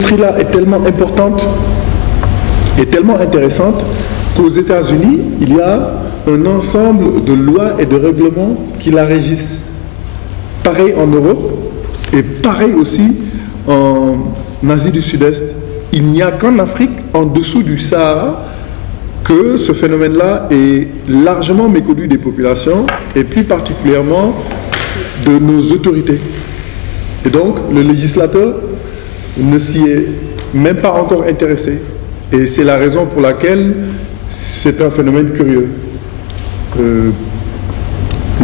L'industrie-là est tellement importante et tellement intéressante qu'aux États-Unis, il y a un ensemble de lois et de règlements qui la régissent. Pareil en Europe et pareil aussi en Asie du Sud-Est. Il n'y a qu'en Afrique, en dessous du Sahara, que ce phénomène-là est largement méconnu des populations et plus particulièrement de nos autorités. Et donc, le législateur ne s'y est même pas encore intéressé. Et c'est la raison pour laquelle c'est un phénomène curieux.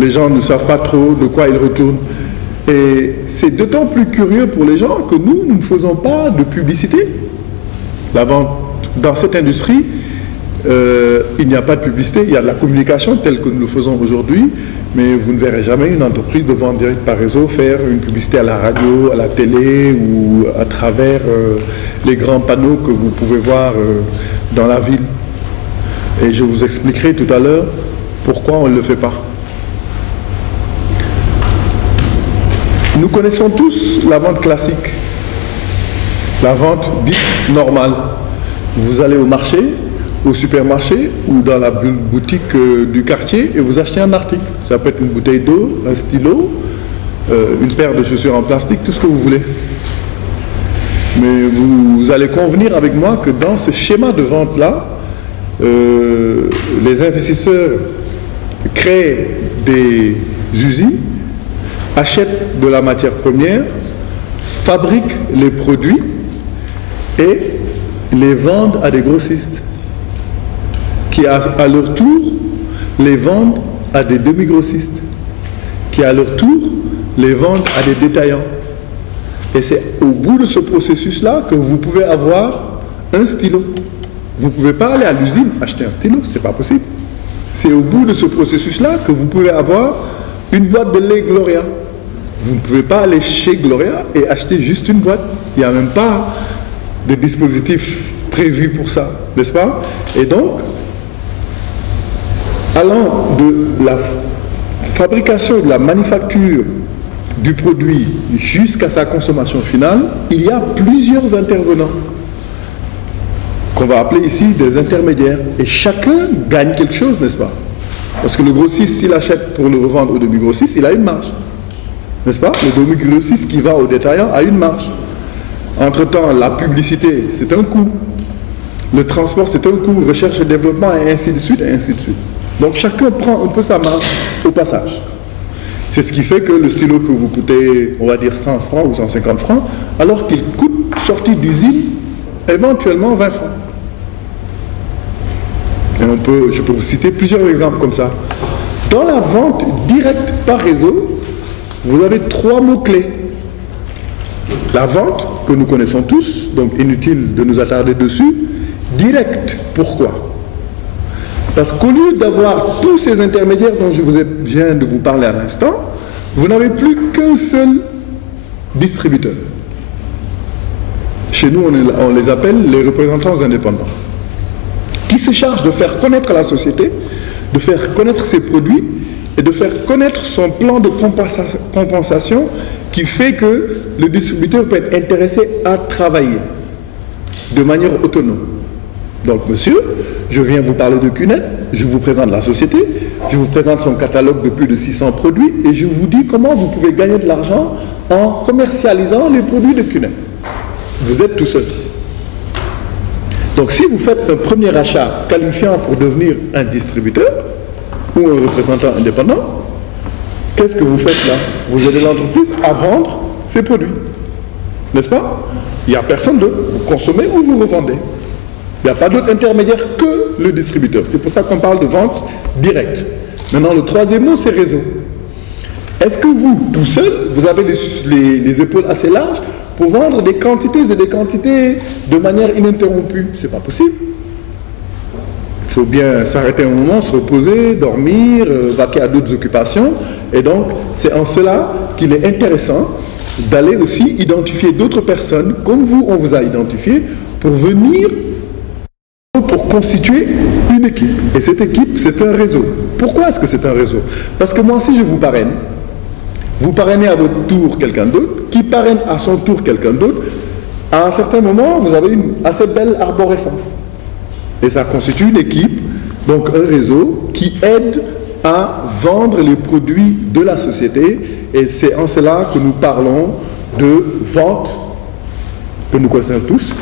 Les gens ne savent pas trop de quoi ils retournent. Et c'est d'autant plus curieux pour les gens que nous ne faisons pas de publicité. Dans cette industrie, il n'y a pas de publicité, il y a de la communication telle que nous le faisons aujourd'hui, mais vous ne verrez jamais une entreprise de vente directe par réseau faire une publicité à la radio, à la télé ou à travers les grands panneaux que vous pouvez voir dans la ville. Et je vous expliquerai tout à l'heure pourquoi on ne le fait pas. Nous connaissons tous la vente classique, la vente dite normale. Vous allez au marché, au supermarché ou dans la boutique du quartier et vous achetez un article. Ça peut être une bouteille d'eau, un stylo, une paire de chaussures en plastique, tout ce que vous voulez. Mais vous allez convenir avec moi que dans ce schéma de vente-là, les investisseurs créent des usines, achètent de la matière première, fabriquent les produits et les vendent à des grossistes qui à leur tour les vendent à des demi-grossistes qui à leur tour les vendent à des détaillants. Et c'est au bout de ce processus-là que vous pouvez avoir un stylo. Vous ne pouvez pas aller à l'usine acheter un stylo, c'est pas possible. C'est au bout de ce processus-là que vous pouvez avoir une boîte de lait Gloria. Vous ne pouvez pas aller chez Gloria et acheter juste une boîte. Il n'y a même pas de dispositif prévu pour ça, n'est-ce pas? Et donc, allant de la fabrication, de la manufacture du produit jusqu'à sa consommation finale, il y a plusieurs intervenants qu'on va appeler ici des intermédiaires. Et chacun gagne quelque chose, n'est-ce pas? Parce que le grossiste, s'il achète pour le revendre au demi-grossiste, il a une marge. N'est-ce pas? Le demi-grossiste qui va au détaillant a une marge. Entre-temps, la publicité, c'est un coût. Le transport, c'est un coût. Recherche et développement, et ainsi de suite, et ainsi de suite. Donc chacun prend un peu sa marge au passage. C'est ce qui fait que le stylo peut vous coûter, on va dire 100 francs ou 150 francs, alors qu'il coûte, sorti d'usine, éventuellement 20 francs. Et je peux vous citer plusieurs exemples comme ça. Dans la vente directe par réseau, vous avez 3 mots-clés. La vente, que nous connaissons tous, donc inutile de nous attarder dessus. Direct, pourquoi? Parce qu'au lieu d'avoir tous ces intermédiaires dont viens de vous parler à l'instant, vous n'avez plus qu'un seul distributeur. Chez nous, on les appelle les représentants indépendants, qui se chargent de faire connaître la société, de faire connaître ses produits et de faire connaître son plan de compensation qui fait que le distributeur peut être intéressé à travailler de manière autonome. Donc, monsieur, je viens vous parler de CUNET, je vous présente la société, je vous présente son catalogue de plus de 600 produits et je vous dis comment vous pouvez gagner de l'argent en commercialisant les produits de CUNET. Vous êtes tout seul. Donc, si vous faites un premier achat qualifiant pour devenir un distributeur ou un représentant indépendant, qu'est-ce que vous faites là? Vous aidez l'entreprise à vendre ses produits. N'est-ce pas? Il n'y a personne d'autre. Vous consommez ou vous revendez. Il n'y a pas d'autre intermédiaire que le distributeur. C'est pour ça qu'on parle de vente directe. Maintenant, le troisième mot, c'est réseau. Est-ce que vous, tout seul, vous avez les épaules assez larges pour vendre des quantités et des quantités de manière ininterrompue? C'est pas possible. Il faut bien s'arrêter un moment, se reposer, dormir, vaquer à d'autres occupations. Et donc, c'est en cela qu'il est intéressant d'aller aussi identifier d'autres personnes, comme vous, on vous a identifié, pour venir, pour constituer une équipe. Et cette équipe, c'est un réseau. Pourquoi est-ce que c'est un réseau? Parce que moi, si je vous parraine, vous parrainez à votre tour quelqu'un d'autre, qui parraine à son tour quelqu'un d'autre, À un certain moment, vous avez une assez belle arborescence. Et ça constitue une équipe, donc un réseau qui aide à vendre les produits de la société. Et c'est en cela que nous parlons de vente, que nous connaissons tous,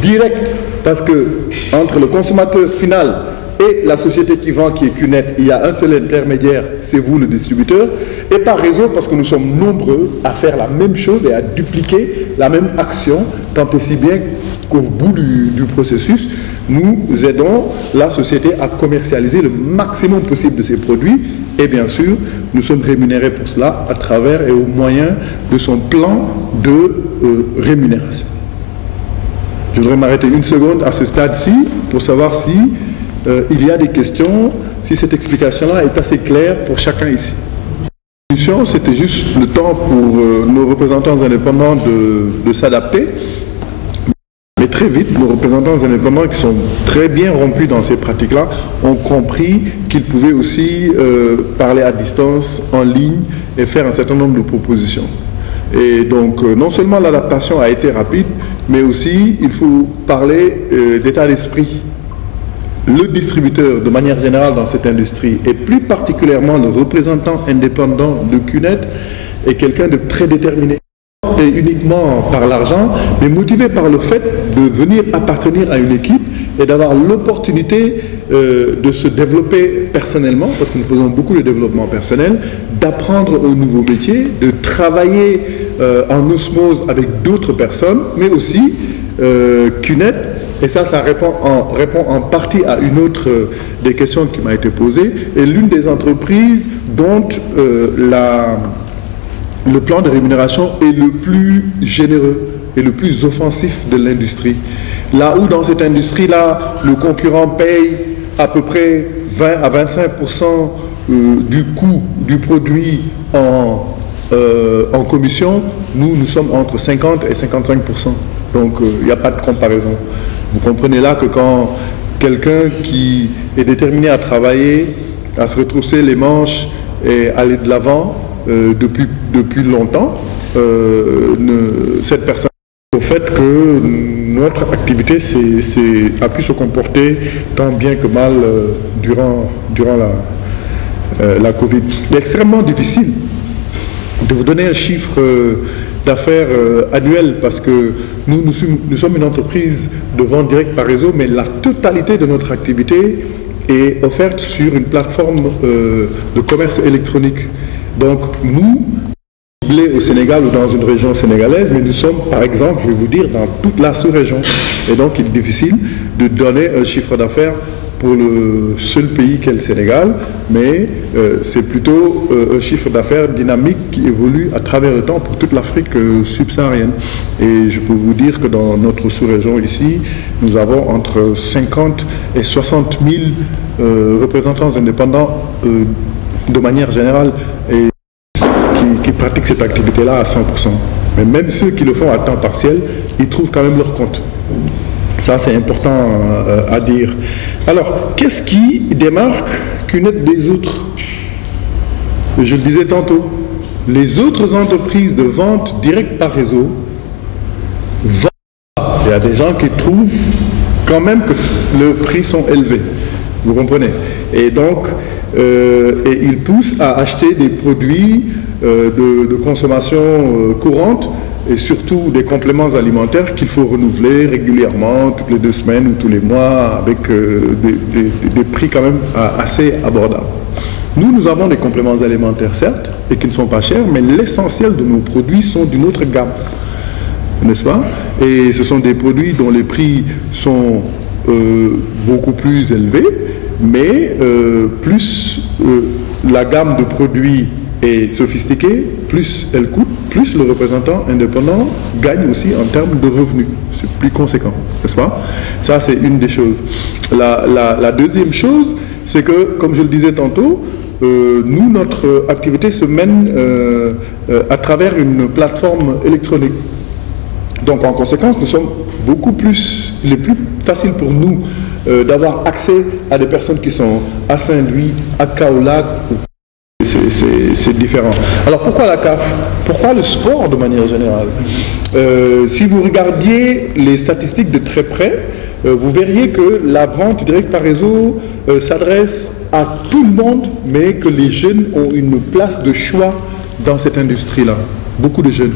directe, parce que entre le consommateur final et la société qui vend, qui est QNET, il y a un seul intermédiaire, c'est vous le distributeur, et par réseau parce que nous sommes nombreux à faire la même chose et à dupliquer la même action, tant et si bien qu'au bout du processus, nous aidons la société à commercialiser le maximum possible de ses produits, et bien sûr, nous sommes rémunérés pour cela à travers et au moyen de son plan de rémunération. Je voudrais m'arrêter une seconde à ce stade-ci pour savoir si il y a des questions, si cette explication-là est assez claire pour chacun ici. C'était juste le temps pour nos représentants indépendants de s'adapter. Mais très vite, nos représentants indépendants qui sont très bien rompus dans ces pratiques-là ont compris qu'ils pouvaient aussi parler à distance, en ligne, et faire un certain nombre de propositions. Et donc, non seulement l'adaptation a été rapide, mais aussi il faut parler d'état d'esprit. Le distributeur, de manière générale dans cette industrie, et plus particulièrement le représentant indépendant de QNET, est quelqu'un de très déterminé. Et uniquement par l'argent, mais motivé par le fait de venir appartenir à une équipe et d'avoir l'opportunité de se développer personnellement, parce que nous faisons beaucoup de développement personnel, d'apprendre un nouveau métier, de travailler en osmose avec d'autres personnes, mais aussi QNET. Et ça répond en partie à une autre des questions qui m'a été posée, et l'une des entreprises dont le plan de rémunération est le plus généreux et le plus offensif de l'industrie. Là où dans cette industrie-là, le concurrent paye à peu près 20 à 25% du coût du produit en commission, nous sommes entre 50 et 55%. Donc il n'y a pas de comparaison. Vous comprenez là que quand quelqu'un qui est déterminé à travailler, à se retrousser les manches et aller de l'avant depuis longtemps, cette personne, au fait que notre activité a pu se comporter tant bien que mal durant la Covid. Il est extrêmement difficile de vous donner un chiffre d'affaires annuel, parce que nous sommes une entreprise de vente directe par réseau, mais la totalité de notre activité est offerte sur une plateforme de commerce électronique. Donc nous, ciblés au Sénégal ou dans une région sénégalaise, mais nous sommes par exemple, je vais vous dire, dans toute la sous-région. Et donc il est difficile de donner un chiffre d'affaires pour le seul pays qu'est le Sénégal, mais c'est plutôt un chiffre d'affaires dynamique qui évolue à travers le temps pour toute l'Afrique subsaharienne. Et je peux vous dire que dans notre sous-région ici, nous avons entre 50 et 60 000 représentants indépendants de manière générale et qui pratiquent cette activité-là à 100%. Mais même ceux qui le font à temps partiel, ils trouvent quand même leur compte. Ça, c'est important à dire. Alors, qu'est-ce qui démarque QNET des autres? Je le disais tantôt, les autres entreprises de vente directe par réseau vendent. Il y a des gens qui trouvent quand même que les prix sont élevés. Vous comprenez? Et donc, et ils poussent à acheter des produits de consommation courante, et surtout des compléments alimentaires qu'il faut renouveler régulièrement, toutes les 2 semaines ou tous les mois, avec des prix quand même assez abordables. Nous avons des compléments alimentaires, certes, et qui ne sont pas chers, mais l'essentiel de nos produits sont d'une autre gamme, n'est-ce pas? Et ce sont des produits dont les prix sont beaucoup plus élevés, mais plus la gamme de produits est sophistiquée, plus elle coûte, plus le représentant indépendant gagne aussi en termes de revenus. C'est plus conséquent, n'est-ce pas? Ça, c'est une des choses. La deuxième chose, c'est que, comme je le disais tantôt, nous, notre activité se mène à travers une plateforme électronique. Donc, en conséquence, nous sommes beaucoup plus, il est plus facile pour nous d'avoir accès à des personnes qui sont à Saint-Louis, à Kaolack, c'est différent. Alors pourquoi la CAF? Pourquoi le sport de manière générale? Si vous regardiez les statistiques de très près, vous verriez que la vente directe par réseau s'adresse à tout le monde, mais que les jeunes ont une place de choix dans cette industrie-là. Beaucoup de jeunes.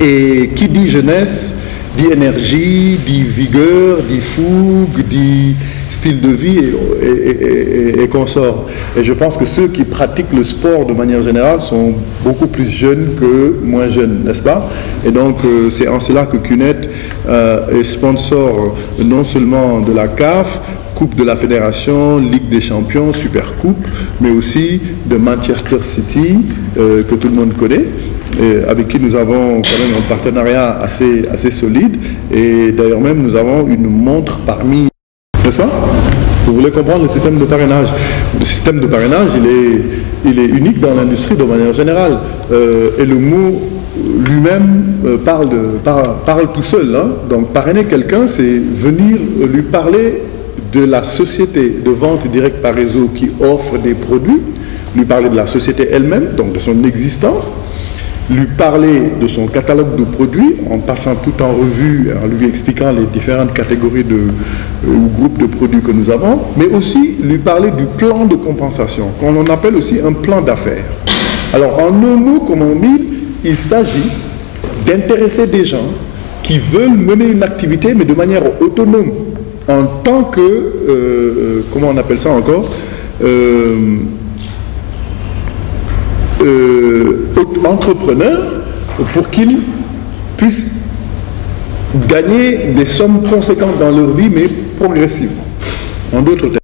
Et qui dit jeunesse, dit énergie, dit vigueur, dit fougue, dit style de vie et consorts. Et je pense que ceux qui pratiquent le sport de manière générale sont beaucoup plus jeunes que moins jeunes, n'est-ce pas? Et donc c'est en cela que CUNET est sponsor non seulement de la CAF, Coupe de la Fédération, Ligue des Champions, Super Coupe, mais aussi de Manchester City, que tout le monde connaît, avec qui nous avons quand même un partenariat assez solide. Et d'ailleurs même, nous avons une montre parmi... N'est-ce pas? Vous voulez comprendre le système de parrainage? Le système de parrainage, il est unique dans l'industrie de manière générale. Et le mot lui-même parle tout seul. Hein? Donc parrainer quelqu'un, c'est venir lui parler de la société de vente directe par réseau qui offre des produits, lui parler de la société elle-même, donc de son existence, lui parler de son catalogue de produits en passant tout en revue, en lui expliquant les différentes catégories ou groupes de produits que nous avons, mais aussi lui parler du plan de compensation, qu'on appelle aussi un plan d'affaires. Alors en un mot comme en mille, il s'agit d'intéresser des gens qui veulent mener une activité mais de manière autonome, en tant que, comment on appelle ça encore, entrepreneurs, pour qu'ils puissent gagner des sommes conséquentes dans leur vie, mais progressivement. En d'autres termes,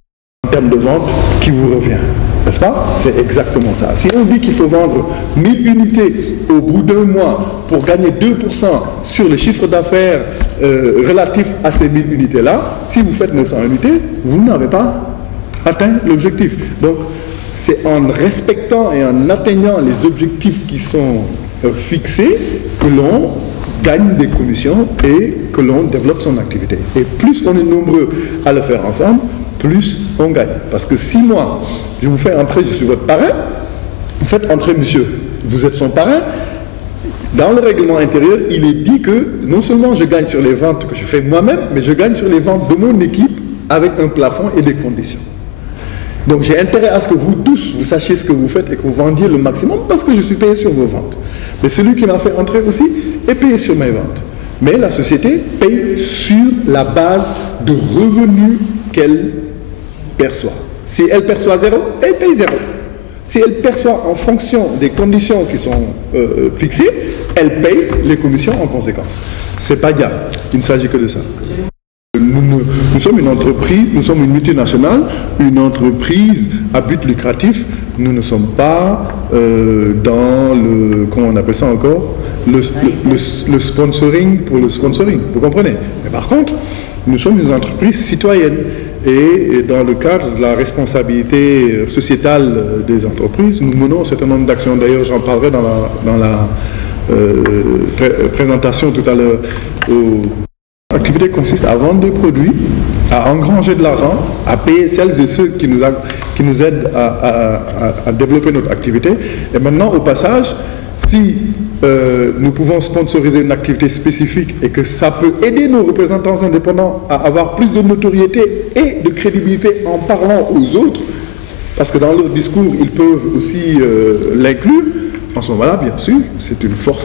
en termes de vente, qui vous revient. N'est-ce pas? C'est exactement ça. Si on dit qu'il faut vendre 1000 unités au bout d'un mois pour gagner 2% sur le chiffre d'affaires relatif à ces 1000 unités-là, si vous faites 900 unités, vous n'avez pas atteint l'objectif. Donc, c'est en respectant et en atteignant les objectifs qui sont fixés que l'on gagne des commissions et que l'on développe son activité. Et plus on est nombreux à le faire ensemble, plus on gagne. Parce que si moi, je vous fais entrer, je suis votre parrain, vous faites entrer monsieur, vous êtes son parrain, dans le règlement intérieur, il est dit que non seulement je gagne sur les ventes que je fais moi-même, mais je gagne sur les ventes de mon équipe avec un plafond et des conditions. Donc j'ai intérêt à ce que vous tous, vous sachiez ce que vous faites et que vous vendiez le maximum parce que je suis payé sur vos ventes. Mais celui qui m'a fait entrer aussi est payé sur mes ventes. Mais la société paye sur la base de revenus qu'elle perçoit. Si elle perçoit zéro, elle paye zéro. Si elle perçoit en fonction des conditions qui sont fixées, elle paye les commissions en conséquence. C'est pas diable, il ne s'agit que de ça. Nous sommes une entreprise, nous sommes une multinationale, une entreprise à but lucratif. Nous ne sommes pas dans le, comment on appelle ça encore, le sponsoring pour le sponsoring, vous comprenez? Mais par contre, nous sommes une entreprise citoyenne et dans le cadre de la responsabilité sociétale des entreprises, nous menons un certain nombre d'actions. D'ailleurs, j'en parlerai dans la présentation tout à l'heure. L'activité consiste à vendre des produits, à engranger de l'argent, à payer celles et ceux qui nous aident à développer notre activité. Et maintenant, au passage, si nous pouvons sponsoriser une activité spécifique et que ça peut aider nos représentants indépendants à avoir plus de notoriété et de crédibilité en parlant aux autres, parce que dans leur discours, ils peuvent aussi l'inclure, en ce moment-là, bien sûr, c'est une force.